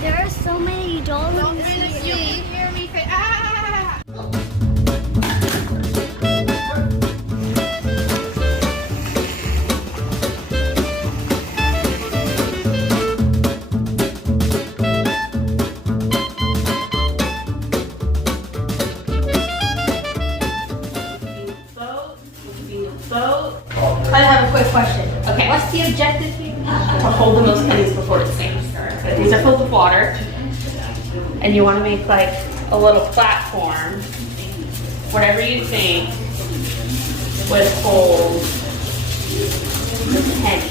There are so many dolphins here. Hear me say, ah! Boat. I have a quick question. Okay. What's the objective here? To hold the most pennies before it sinks. These are filled with water. And you want to make like a little platform. Whatever you think would hold the penny.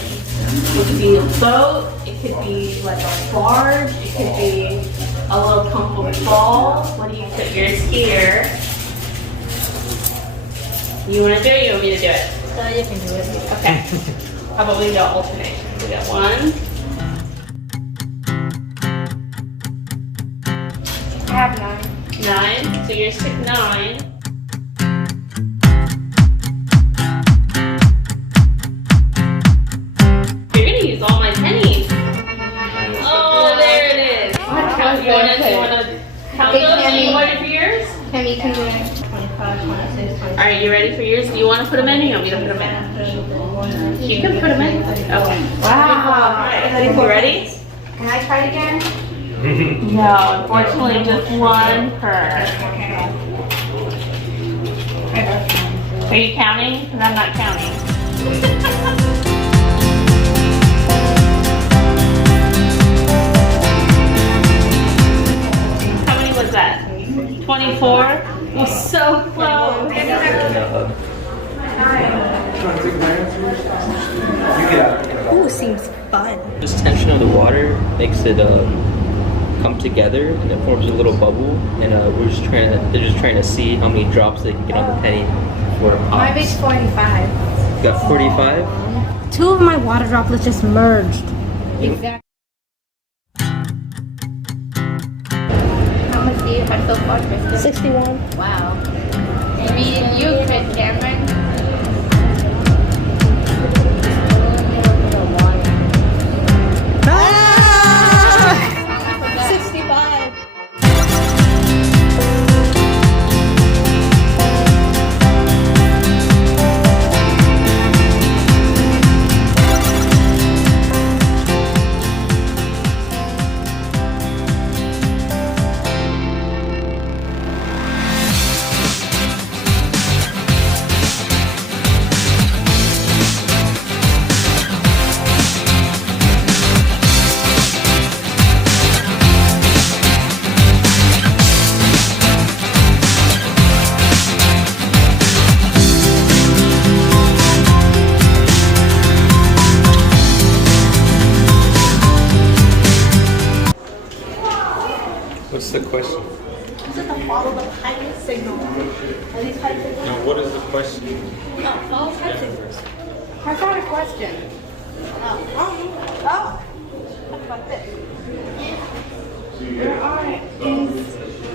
It could be a boat, it could be like a barge, it could be a little comfortable ball. What do you put yours here? You want to do it or you want me to do it? You can do it. Okay. How about we go alternate? We got 1. I have 9. 9. So yours took 9. You're gonna use all my pennies. Oh, there it is. You wanna count those? You want it for yours? Penny can do it. 25, 26, 27. All right, you ready for yours? Do you want to put them in or you want me to put them in? You can put them in. Okay. Wow. You ready? Can I try it again? No, unfortunately, just 1 per. Are you counting? Because I'm not counting. How many was that? 24? You're so close. Ooh, seems fun. This tension of the water makes it come together and it forms a little bubble. And they're just trying to see how many drops they can get on the penny before it pops. My big's 45. You got 45? 2 of my water droplets just merged. Exactly. How much do you have so far, Kristen? 61. Wow. Me and you, Chris Cameron. Ah! 65. What's the question? Is it to follow the pipe signal? Are these pipe signals? No, what is the question? No, follow pipe signals. I got a question. Oh. Talk about this.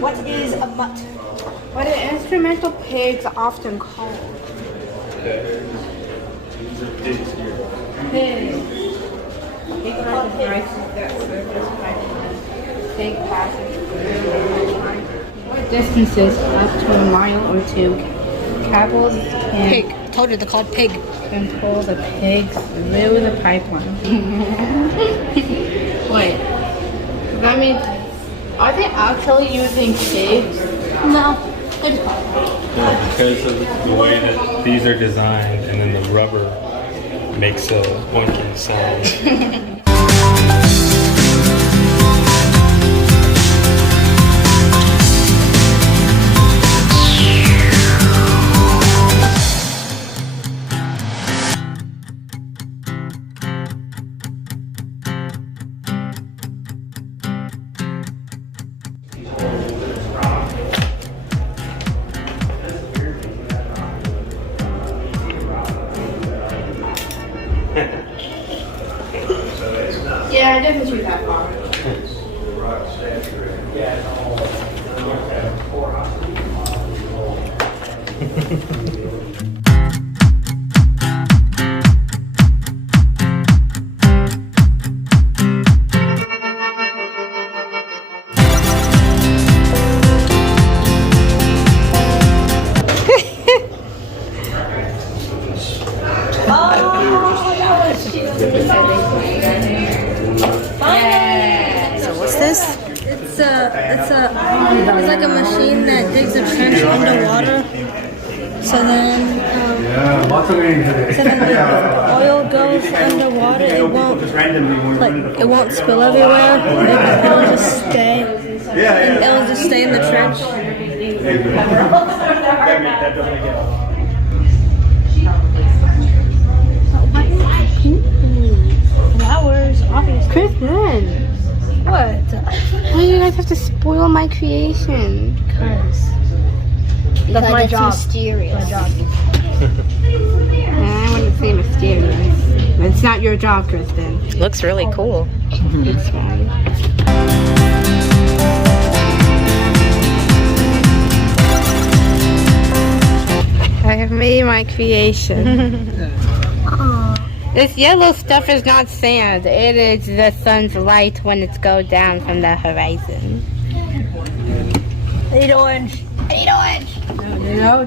What is a mutt? What are instrumental pigs often called? Okay. These are pigs here. Pigs. Pig rises that surface pipeline. Pig passes through. What distances up to a mile or 2? Cables can Pig. Told you they're called pig. control the pigs through the pipeline. Wait. That means, are they actually using pigs? No. Good. No, because of the way that these are designed and then the rubber makes a boinking sound. Yeah, it doesn't shoot that far. So what's this? It's like a machine that digs a trench underwater. So then the oil goes underwater. It won't spill everywhere. It'll just stay. And it'll just stay in the trench. Flowers, obviously. Kristen, What? why do you guys have to spoil my creation? That's my job. Mysterious. My job. I wouldn't say mysterious. It's not your job, Kristen. Looks really cool. It's fine. I have made my creation. This yellow stuff is not sand. It is the sun's light when it goes down from the horizon. I need orange. No.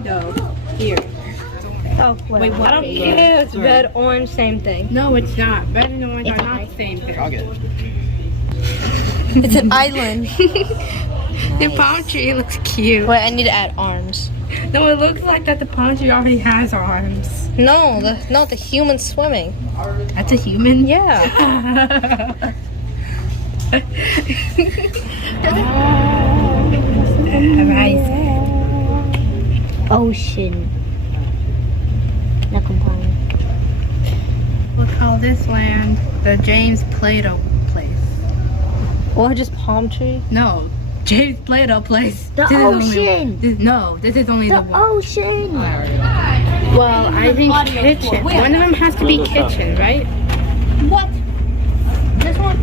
Here. Oh, wait, what? I don't care. It's red, orange, same thing. No, it's not. Red and orange are not the same thing. It's an island. The palm tree looks cute. Wait, I need to add arms. No, it looks like that the palm tree already has arms. No, the human swimming. That's a human? Yeah. Horizon. Ocean. We'll call this land the James Plato place. Or just palm tree? No, James Plato place. The ocean. This is only the one. Ocean. Well, I think kitchen. One of them has to be kitchen, right? What? This one?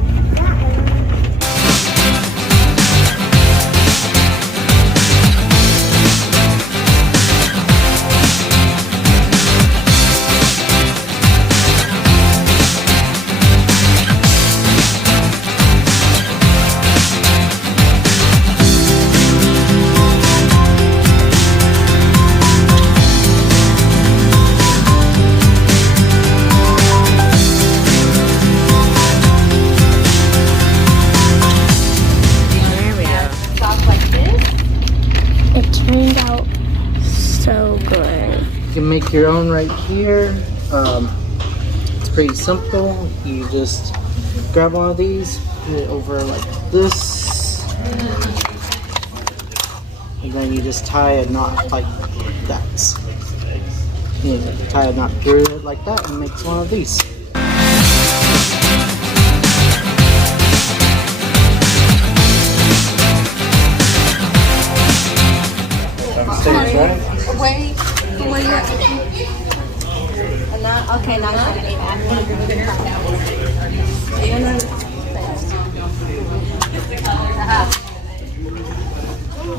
Turned out so good. You can make your own right here. It's pretty simple. You just grab one of these, put it over like this, and then you just tie a knot like that. You tie a knot through it like that and makes one of these. Stage, right? Wait, okay, now I'm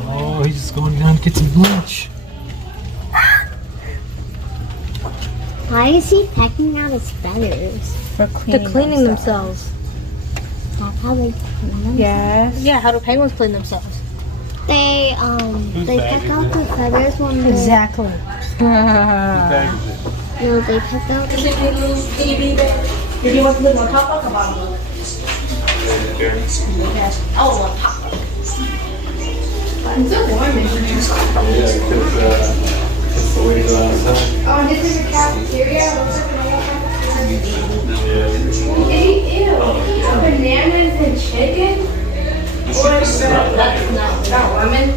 Oh, he's just going down to get some lunch. Why is he pecking out his feathers? They're cleaning themselves. That's how they clean them. Yes. Yeah, how do penguins clean themselves? They peck out the feathers when they... Exactly. No, they peck out the Oh, this is a cafeteria. Ew. Bananas and chicken? That's not lemon.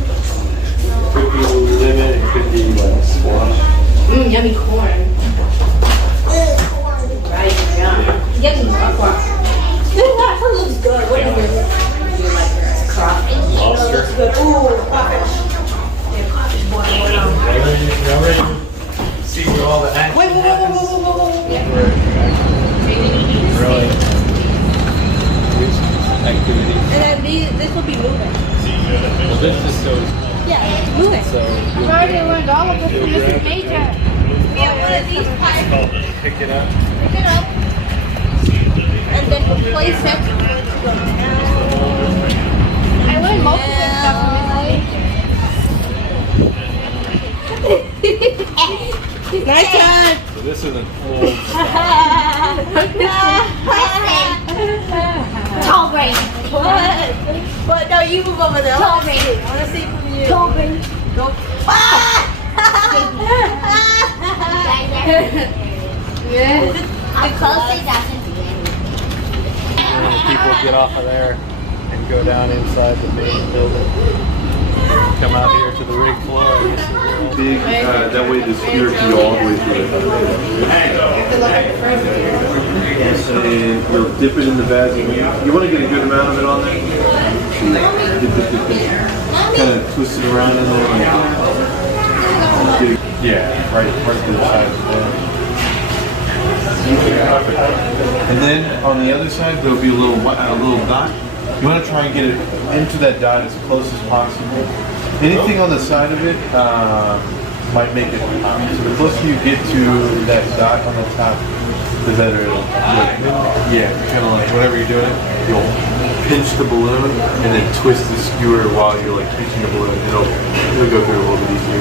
Could be lemon, it could be like squash. Yummy corn. Right, yeah. Yummy corn. This actually looks good. What is this? Crawfish. Lobster. Looks good. Ooh, crawfish. Yeah, crawfish boiling. Y'all ready to see where all the action happens? Really? Activity. And then this will be moving. Well, this just goes. Yeah, it's moving. So I've already learned all of this from Mrs. Major. Yeah, one of these pipes. pick it up. Pick it up. And then replace it. I learned most of this stuff from Mrs. Major. Nice one. So this is an old. What? What? No, you move over there. I want to see from you. Go, baby. Go. I'm closely doesn't People get off of there and go down inside the main building. Come out here to the rig floor. And this is big, that way the spear can go all the way through it. And you'll dip it in the Vaseline. You want to get a good amount of it on there. Kind of twist it around in there. yeah, right to the side of the And then on the other side, there'll be a little dot. You want to try and get it into that dot as close as possible. Anything on the side of it might make it pop. So the closer you get to that dot on the top, the better it'll look. Yeah, kind of like whenever you're doing it, you'll pinch the balloon and then twist the skewer while you're like pinching the balloon. It'll go through a little bit easier.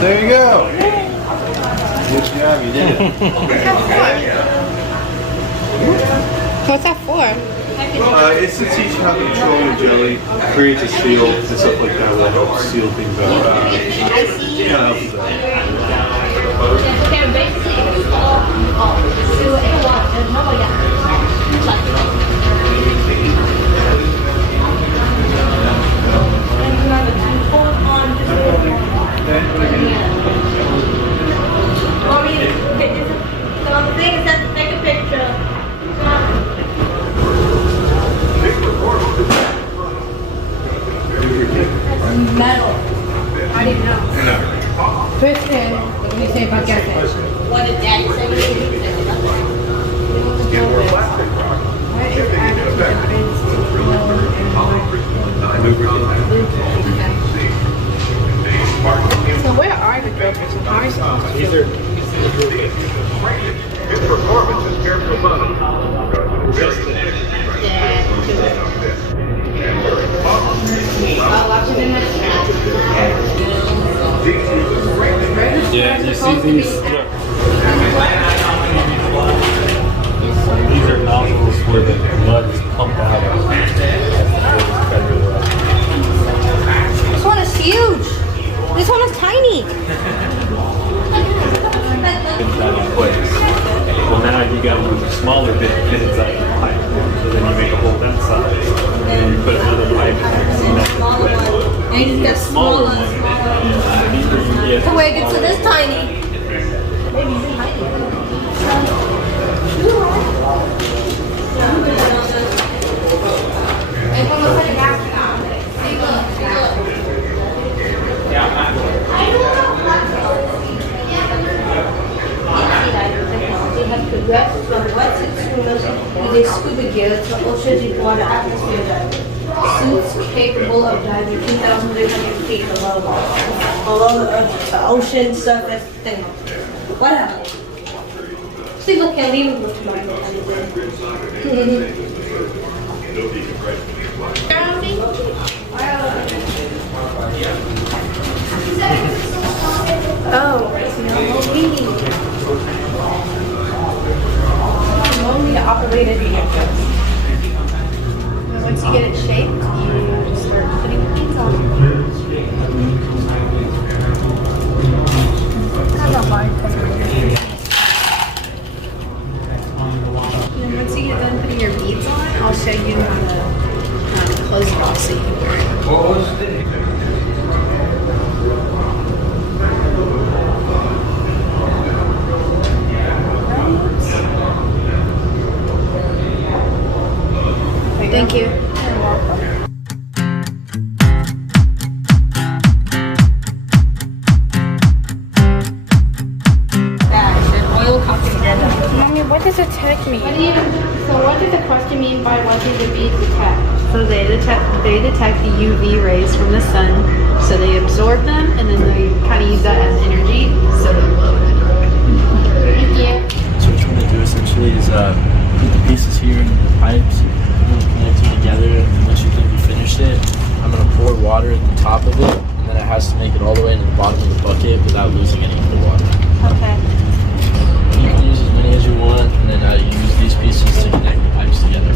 There you go. Good job, you did it. What's that for? It's to teach how to control the jelly, create a seal, and stuff like that will help seal things out. Kind of helps out. Take a picture. Metal. I didn't know. Kristen, what do you say about that? What did Daddy say? So where are the drippers? These are His performance is careful fun. yeah, you see these? Look. These are nozzles where the blood is pumped out of. This one is huge. This one is tiny. Inside in place. Well, now you got a smaller bit to fit inside the pipe. So then you make a hole that size. And then you put another pipe in there. And you get smaller. Yeah. So wait, so this tiny. Maybe it's tiny. Have progressed from wet swimmers with a scuba gear to ultra deep water atmosphere diving. Suits capable of diving 2,300 feet below the earth, the ocean surface thing. Whatever. See, look, can't even look to my Oh, it's remotely operated vehicles. Once you get it shaped, you just start putting the beads on. Kind of hard because Once you get done putting your beads on, I'll show you how to close it off so you can wear it. Thank you. Mommy, what does attack mean? So what does the question mean by what do the beads detect? So they detect the UV rays from the sun. So they absorb them and then they kind of use that as energy. So they glow. Thank you. So what you're going to do essentially is put the pieces here in the pipes, connect them together, and once you think you finished it, I'm going to pour water at the top of it, and then it has to make it all the way to the bottom of the bucket without losing any of the water. Okay. and then I use these pieces to connect the pipes together.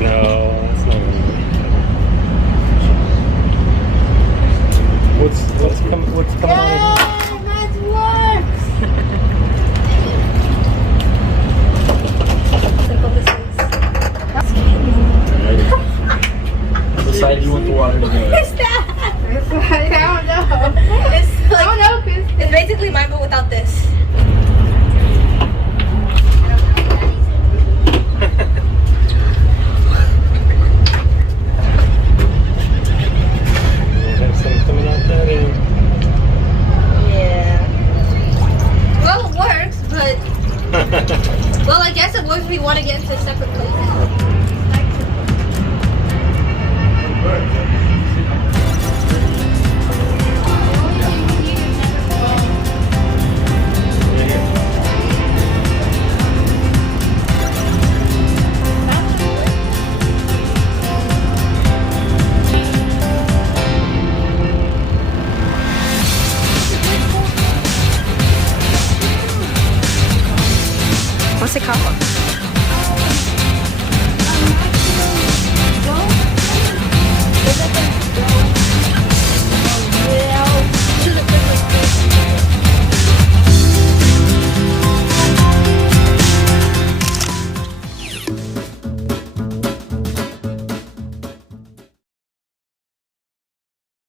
No, that's not gonna work. What's coming out What side do you want the water to go? It's basically mine, but without this. have some coming out that end? Yeah. Well, it works, but well, I guess it works if we want to get into separate places. What's it called?